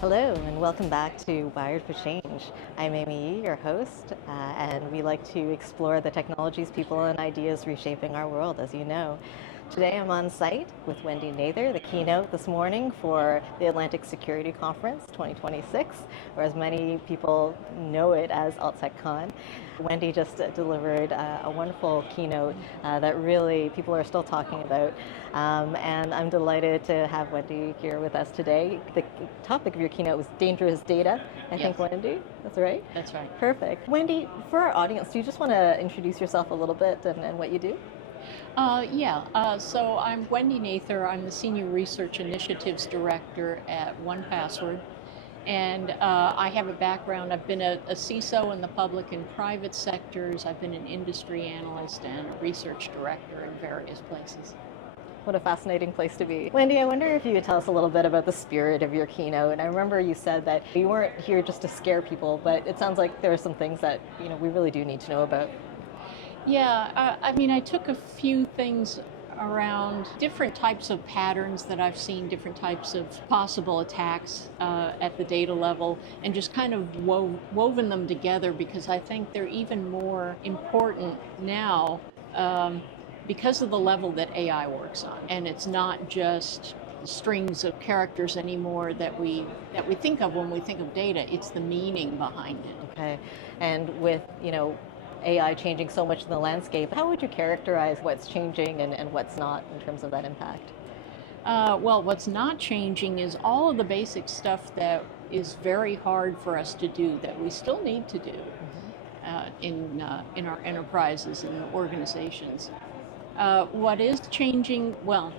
Hello and welcome back to Wired for Change. I'm Amy Yee, your host, and we like to explore the technologies, people, and ideas reshaping our world, as you know. Today I'm on site with Wendy Nather, the keynote this morning for the AtlSecCurity Conference 2026, or as many people know it as AtlSecCon. Wendy just delivered a wonderful keynote that really people are still talking about. And I'm delighted to have Wendy here with us today. The topic of your keynote was dangerous data, I think, Wendy. That's right? That's right. Perfect. Wendy, for our audience, do you just want to introduce yourself a little bit and what you do? So I'm Wendy Nather. I'm the Senior Research Initiatives Director at 1Password. And I have a background. I've been a CISO in the public and private sectors. I've been an industry analyst and a research director in various places. What a fascinating place to be. Wendy, I wonder if you could tell us a little bit about the spirit of your keynote. And I remember you said that you weren't here just to scare people, but it sounds like there are some things that we really do need to know about. Yeah, I took a few things around different types of patterns that I've seen, different types of possible attacks at the data level, and just kind of woven them together because I think they're even more important now because of the level that AI works on. And it's not just strings of characters anymore that we think of when we think of data. It's the meaning behind it. Okay, and with AI changing so much in the landscape, how would you characterize what's changing and what's not in terms of that impact? Well, what's not changing is all of the basic stuff that is very hard for us to do that we still need to do in our enterprises and organizations. What is changing? Well,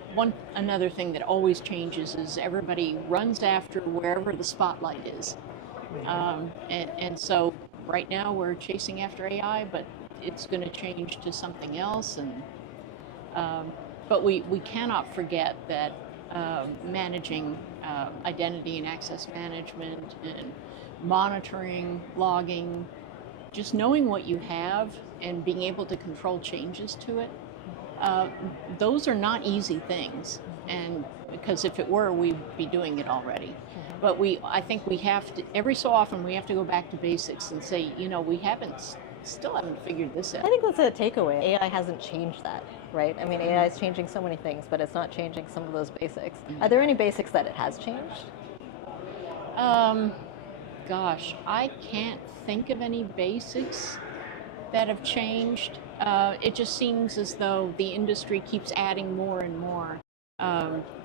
another thing that always changes is everybody runs after wherever the spotlight is, and so. Right now, we're chasing after AI, but it's going to change to something else. But we cannot forget that managing identity and access management and monitoring, logging, just knowing what you have and being able to control changes to it, those are not easy things. And because if it were, we'd be doing it already. But I think we have to, every so often, we have to go back to basics and say, we still haven't figured this out. I think that's a takeaway. AI hasn't changed that, right? I mean, AI is changing so many things, but it's not changing some of those basics. Are there any basics that it has changed? Gosh, I can't think of any basics that have changed. It just seems as though the industry keeps adding more and more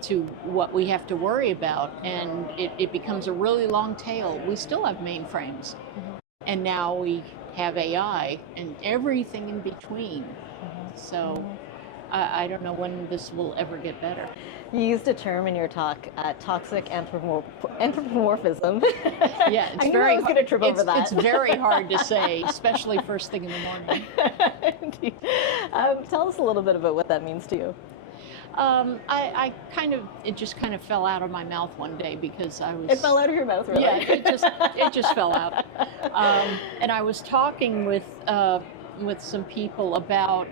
to what we have to worry about, and it becomes a really long tail. We still have mainframes, and now we have AI and everything in between. So I don't know when this will ever get better. You used a term in your talk, toxic anthropomorphism. Yeah, I knew I was going to trip over that. It's very hard to say, especially first thing in the morning. Tell us a little bit about what that means to you. It just kind of fell out of my mouth one day because I was. It fell out of your mouth, really? Yeah, it just fell out. And I was talking with some people about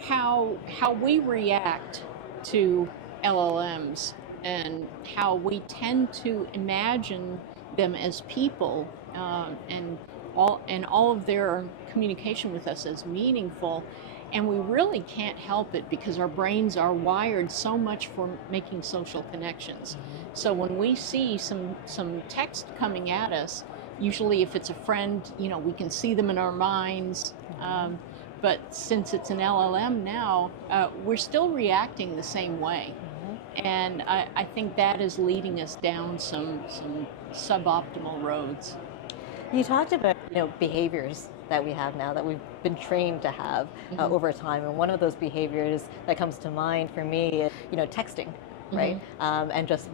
how we react to LLMs and how we tend to imagine them as people and all of their communication with us as meaningful. And we really can't help it because our brains are wired so much for making social connections. So when we see some text coming at us, usually if it's a friend, we can see them in our minds. But since it's an LLM now, we're still reacting the same way. And I think that is leading us down some suboptimal roads. You talked about behaviors that we have now that we've been trained to have over time, and one of those behaviors that comes to mind for me is texting, right? And just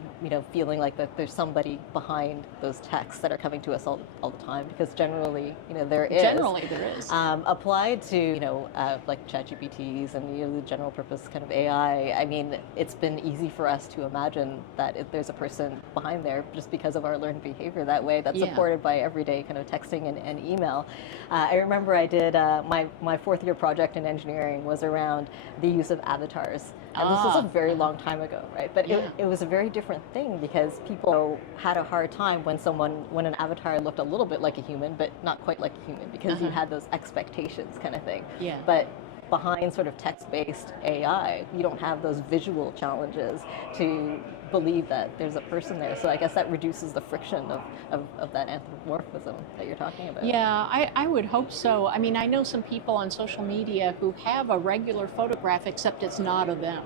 feeling like that there's somebody behind those texts that are coming to us all the time, because generally there is. Generally there is. Applied to like ChatGPTs and the general purpose kind of AI. I mean, it's been easy for us to imagine that if there's a person behind there just because of our learned behavior that way that's supported by everyday kind of texting and email. I remember I did my fourth year project in engineering was around the use of avatars. And this was a very long time ago, right? But it was a very different thing, because people had a hard time when an avatar looked a little bit like a human, but not quite like a human, because you had those expectations kind of thing. Yeah. But behind sort of text-based AI, you don't have those visual challenges to believe that there's a person there. So I guess that reduces the friction of that anthropomorphism that you're talking about. Yeah, I would hope so. I mean, I know some people on social media who have a regular photograph, except it's not of them.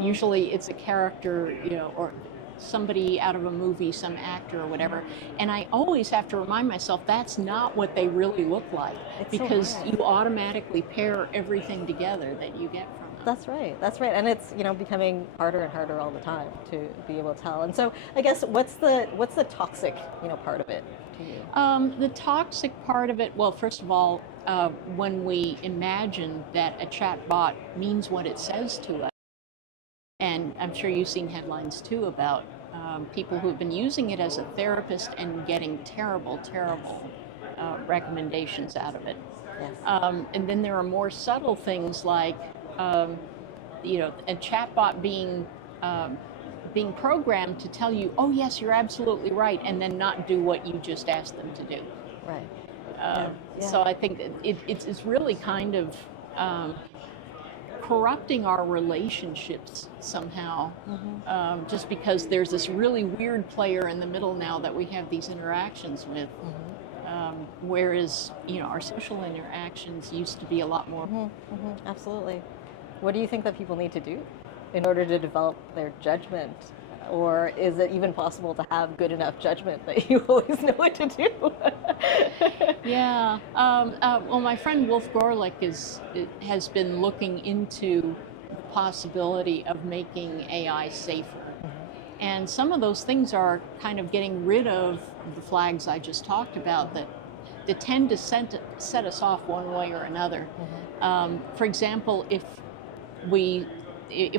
Usually it's a character, or somebody out of a movie, some actor or whatever. And I always have to remind myself that's not what they really look like, because you automatically pair everything together that you get from them. That's right. That's right. And it's, becoming harder and harder all the time to be able to tell. And so I guess what's the toxic, part of it to you? The toxic part of it, well, first of all, when we imagine that a chatbot means what it says to us, and I'm sure you've seen headlines too about people who have been using it as a therapist and getting terrible recommendations out of it. Yes. And then there are more subtle things like, a chatbot being programmed to tell you, oh yes, you're absolutely right, and then not do what you just asked them to do. Right. So I think it's really kind of corrupting our relationships somehow, just because there's this really weird player in the middle now that we have these interactions with, whereas our social interactions used to be a lot more. Absolutely. What do you think that people need to do in order to develop their judgment? Or is it even possible to have good enough judgment that you always know what to do? Yeah. Well, my friend Wolf Gorelick has been looking into the possibility of making AI safer. And some of those things are kind of getting rid of the flags I just talked about that tend to set us off one way or another. For example, if we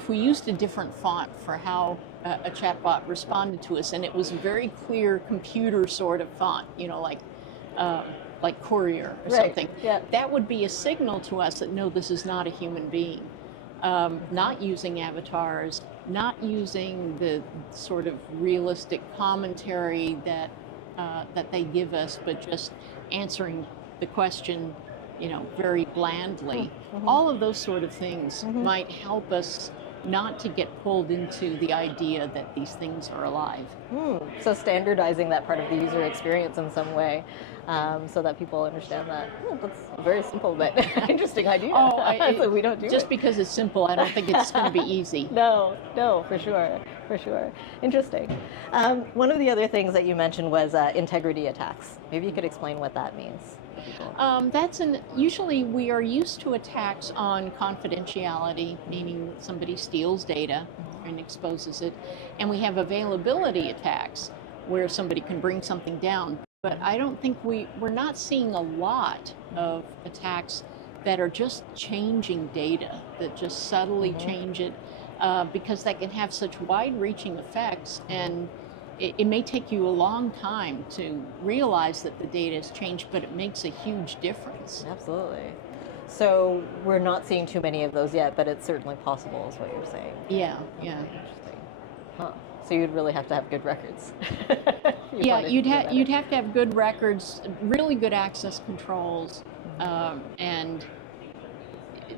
used a different font for how a chatbot responded to us, and it was a very clear computer sort of font, like Courier or something, that would be a signal to us that no, this is not a human being. Not using avatars, not using the sort of realistic commentary that they give us, but just answering the question, very blandly. All of those sort of things might help us not to get pulled into the idea that these things are alive. So standardizing that part of the user experience in some way, so that people understand that. That's a very simple but interesting idea. So we don't do just it. Because it's simple, I don't think it's going to be easy. No, for sure. Interesting. One of the other things that you mentioned was integrity attacks. Maybe you could explain what that means. Usually we are used to attacks on confidentiality, meaning somebody steals data and exposes it, and we have availability attacks where somebody can bring something down. But I don't think we're not seeing a lot of attacks that are just changing data, that just subtly change it, because that can have such wide-reaching effects, and it may take you a long time to realize that the data has changed, but it makes a huge difference. Absolutely. So we're not seeing too many of those yet, but it's certainly possible, is what you're saying. Yeah. Interesting. So you'd really have to have good records. You'd have to have good records, really good access controls, and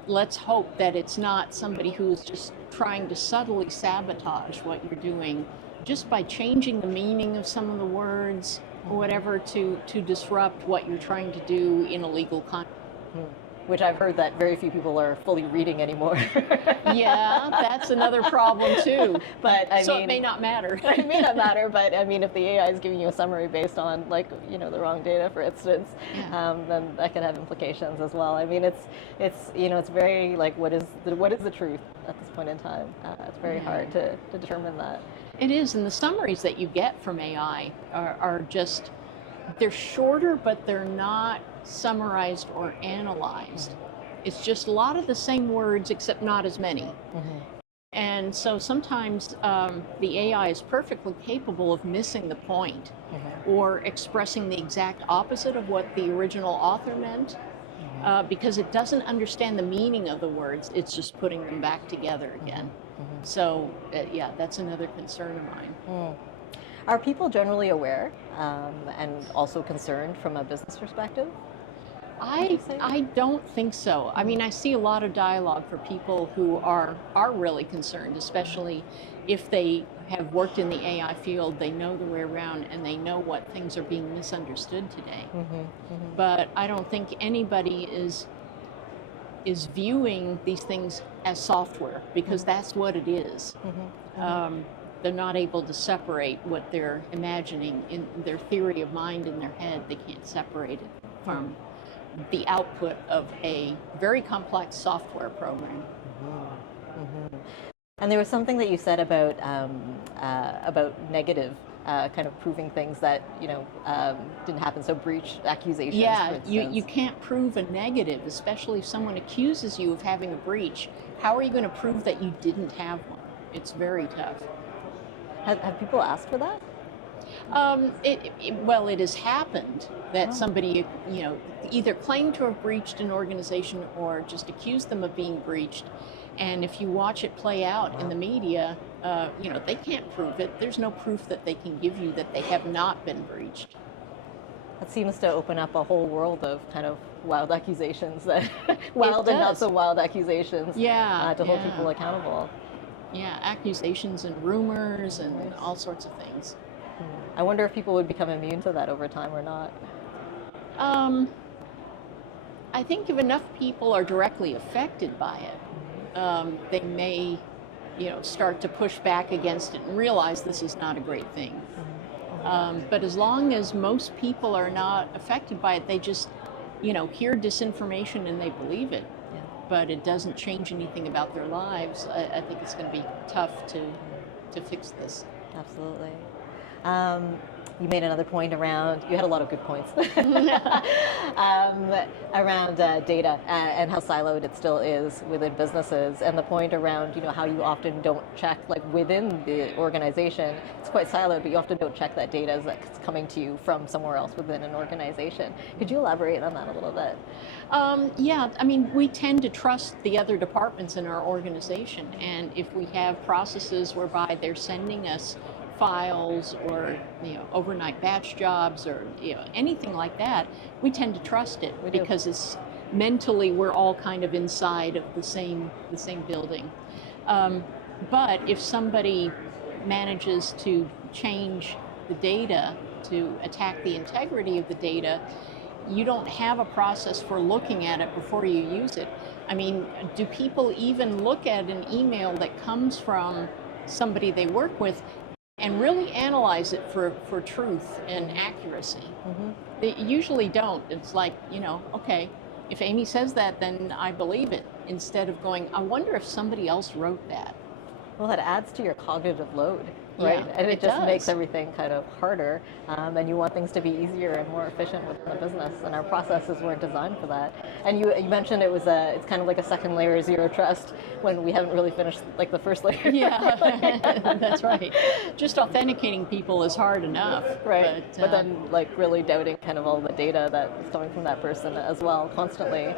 let's hope that it's not somebody who is just trying to subtly sabotage what you're doing, just by changing the meaning of some of the words or whatever to disrupt what you're trying to do in a legal context. Which I've heard that very few people are fully reading anymore. Yeah, that's another problem too. But it may not matter. It may not matter, but I mean, if the AI is giving you a summary based on, the wrong data, for instance, then that can have implications as well. I mean, it's very what is the truth at this point in time? It's very hard to determine that. It is, and the summaries that you get from AI are just, they're shorter, but they're not summarized or analyzed. It's just a lot of the same words, except not as many. And so sometimes the AI is perfectly capable of missing the point or expressing the exact opposite of what the original author meant, because it doesn't understand the meaning of the words. It's just putting them back together again. So yeah, that's another concern of mine. Mm. Are people generally aware and also concerned from a business perspective? I don't think so. I mean, I see a lot of dialogue for people who are really concerned, especially if they have worked in the AI field, they know the way around, and they know what things are being misunderstood today. But I don't think anybody is viewing these things as software, because that's what it is. They're not able to separate what they're imagining in their theory of mind in their head. They can't separate it from the output of a very complex software program. And there was something that you said about negative, kind of proving things that didn't happen. So breach accusations. Yeah, you can't prove a negative, especially if someone accuses you of having a breach. How are you going to prove that you didn't have one? It's very tough. Have people asked for that? Well, it has happened that somebody, either claimed to have breached an organization or just accused them of being breached. And if you watch it play out in the media, they can't prove it. There's no proof that they can give you that they have not been breached. That seems to open up a whole world of kind of wild accusations, that wild and not so wild accusations. Yeah, to hold people accountable. Yeah, accusations and rumors and all sorts of things. I wonder if people would become immune to that over time or not. I think if enough people are directly affected by it, they may, start to push back against it and realize this is not a great thing. But as long as most people are not affected by it, they just, hear disinformation and they believe it. But it doesn't change anything about their lives. I think it's going to be tough to fix this. Absolutely. You made another point around, you had a lot of good points, around data and how siloed it still is within businesses, and the point around, how you often don't check, like within the organization, it's quite siloed, but you often don't check that data that's coming to you from somewhere else within an organization. Could you elaborate on that a little bit? Yeah, I mean, we tend to trust the other departments in our organization, and if we have processes whereby they're sending us files or overnight batch jobs or anything like that, we tend to trust it because it's mentally we're all kind of inside of the same building. But if somebody manages to change the data to attack the integrity of the data, you don't have a process for looking at it before you use it. I mean, do people even look at an email that comes from somebody they work with and really analyze it for truth and accuracy? They usually don't. It's like, okay, if Amy says that, then I believe it, instead of going, I wonder if somebody else wrote that. Well, it adds to your cognitive load, right? Yeah, and it just does. makes everything kind of harder, and you want things to be easier and more efficient within the business, and our processes weren't designed for that. And you mentioned it's kind of like a second layer of zero trust when we haven't really finished like the first layer. Yeah, that's right. Just authenticating people is hard enough. Right, but then like really doubting kind of all the data that is coming from that person as well, constantly.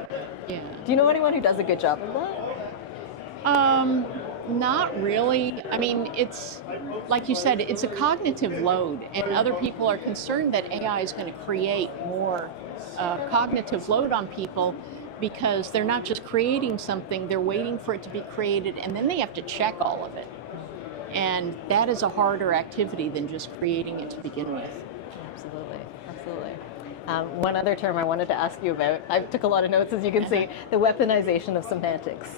Yeah. Do you know anyone who does a good job of that? Not really. I mean, it's, like you said, it's a cognitive load, and other people are concerned that AI is going to create more cognitive load on people because they're not just creating something, they're waiting for it to be created, and then they have to check all of it. And that is a harder activity than just creating it to begin with. Absolutely, absolutely. One other term I wanted to ask you about, I took a lot of notes as you can see, the weaponization of semantics.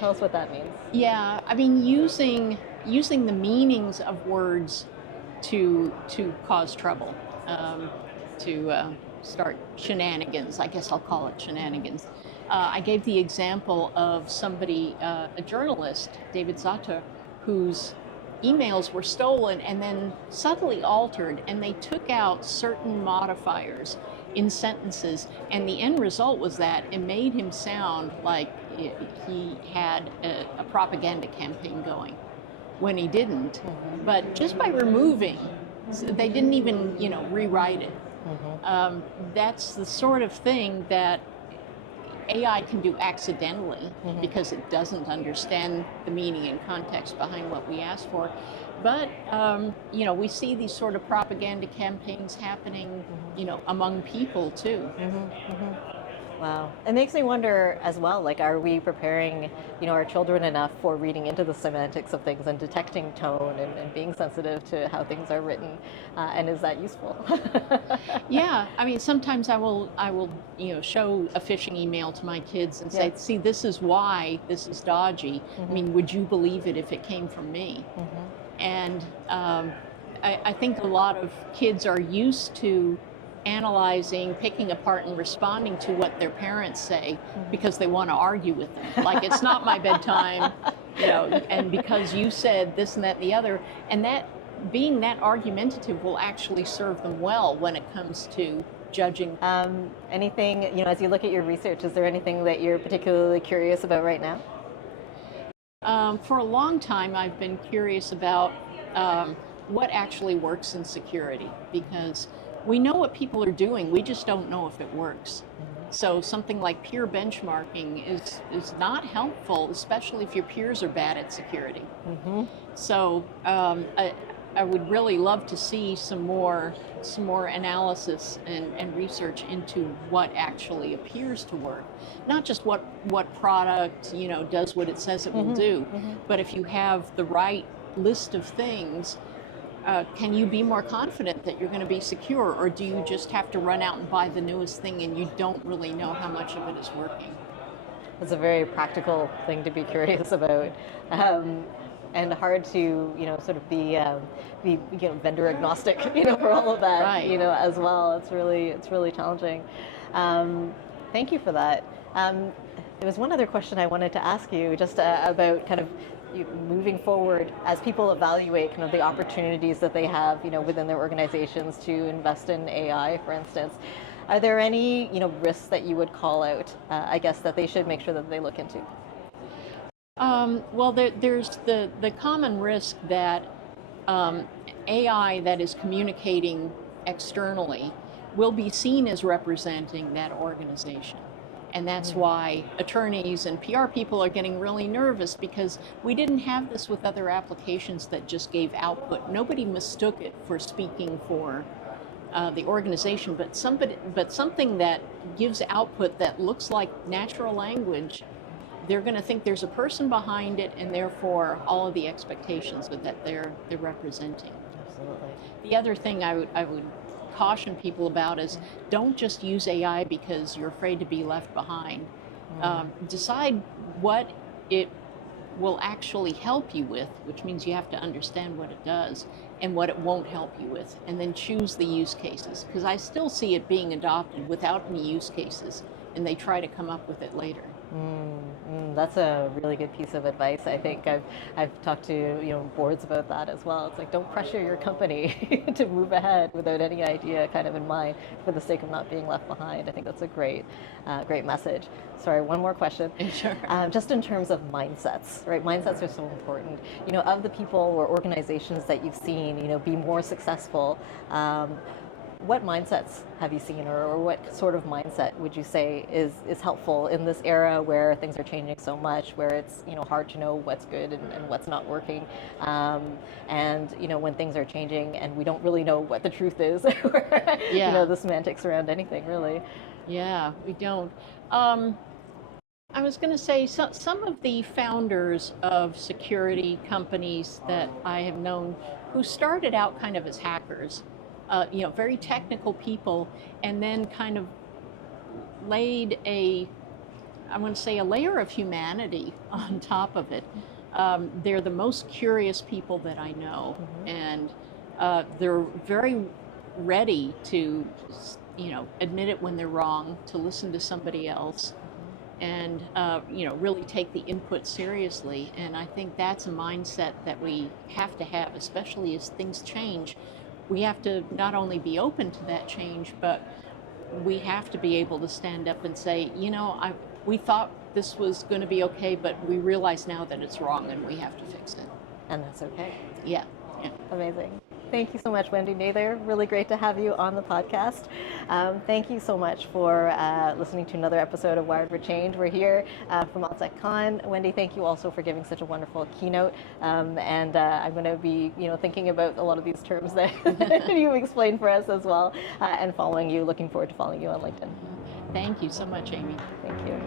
Tell us what that means. Yeah, I mean, using the meanings of words to cause trouble, to start shenanigans. I guess I'll call it shenanigans. I gave the example of somebody, a journalist, David Sater, whose emails were stolen and then subtly altered, and they took out certain modifiers in sentences, and the end result was that it made him sound like he had a propaganda campaign going when he didn't. But just by removing, they didn't even rewrite it. That's the sort of thing that AI can do accidentally because it doesn't understand the meaning and context behind what we ask for. But we see these sort of propaganda campaigns happening, among people too. Wow. It makes me wonder as well, like, are we preparing, our children enough for reading into the semantics of things and detecting tone and being sensitive to how things are written? And is that useful? Yeah, I mean, sometimes I will, show a phishing email to my kids and say, see, this is why this is dodgy. I mean, would you believe it if it came from me? And I think a lot of kids are used to analyzing, picking apart, and responding to what their parents say because they want to argue with them. Like, it's not my bedtime, and because you said this and that and the other. And that being that argumentative will actually serve them well when it comes to judging. Anything, as you look at your research, is there anything that you're particularly curious about right now? For a long time, I've been curious about what actually works in security, because we know what people are doing, we just don't know if it works. So something like peer benchmarking is not helpful, especially if your peers are bad at security. So I would really love to see some more analysis and research into what actually appears to work. Not just what product does what it says it will do, but if you have the right list of things, can you be more confident that you're going to be secure, or do you just have to run out and buy the newest thing and you don't really know how much of it is working? It's a very practical thing to be curious about, and hard to sort of be vendor agnostic for all of that, Right. As well. It's really challenging. Thank you for that. There was one other question I wanted to ask you, just about kind of moving forward as people evaluate kind of the opportunities that they have, within their organizations to invest in AI, for instance. Are there any, risks that you would call out, I guess, that they should make sure that they look into? Well, there's the common risk that AI that is communicating externally will be seen as representing that organization. And that's why attorneys and PR people are getting really nervous, because we didn't have this with other applications that just gave output. Nobody mistook it for speaking for the organization, but something that gives output that looks like natural language. They're going to think there's a person behind it, and therefore all of the expectations that they're representing. Absolutely. The other thing I would caution people about is, don't just use AI because you're afraid to be left behind. Decide what it will actually help you with, which means you have to understand what it does, and what it won't help you with, and then choose the use cases. Because I still see it being adopted without any use cases, and they try to come up with it later. That's a really good piece of advice. I think I've talked to boards about that as well. It's like, don't pressure your company to move ahead without any idea kind of in mind, for the sake of not being left behind. I think that's a great message. Sorry, one more question. Sure. Just in terms of mindsets, right? Mindsets are so important. Of the people or organizations that you've seen, be more successful. What mindsets have you seen, or what sort of mindset would you say is helpful in this era where things are changing so much, where it's hard to know what's good and what's not working, and when things are changing and we don't really know what the truth is, the semantics around anything really. Yeah, we don't. I was going to say, some of the founders of security companies that I have known, who started out kind of as hackers, very technical people, and then kind of laid a layer of humanity on top of it. They're the most curious people that I know, and they're very ready to, admit it when they're wrong, to listen to somebody else, and really take the input seriously. And I think that's a mindset that we have to have, especially as things change. We have to not only be open to that change, but we have to be able to stand up and say, we thought this was going to be okay, but we realize now that it's wrong and we have to fix it. And that's okay. Yeah. Amazing. Thank you so much, Wendy Nather. Really great to have you on the podcast. Thank you so much for listening to another episode of Wired for Change. We're here from AtlSecCon. Wendy, thank you also for giving such a wonderful keynote. I'm going to be, thinking about a lot of these terms that you explained for us as well, and following you. Looking forward to following you on LinkedIn. Thank you so much, Amy. Thank you.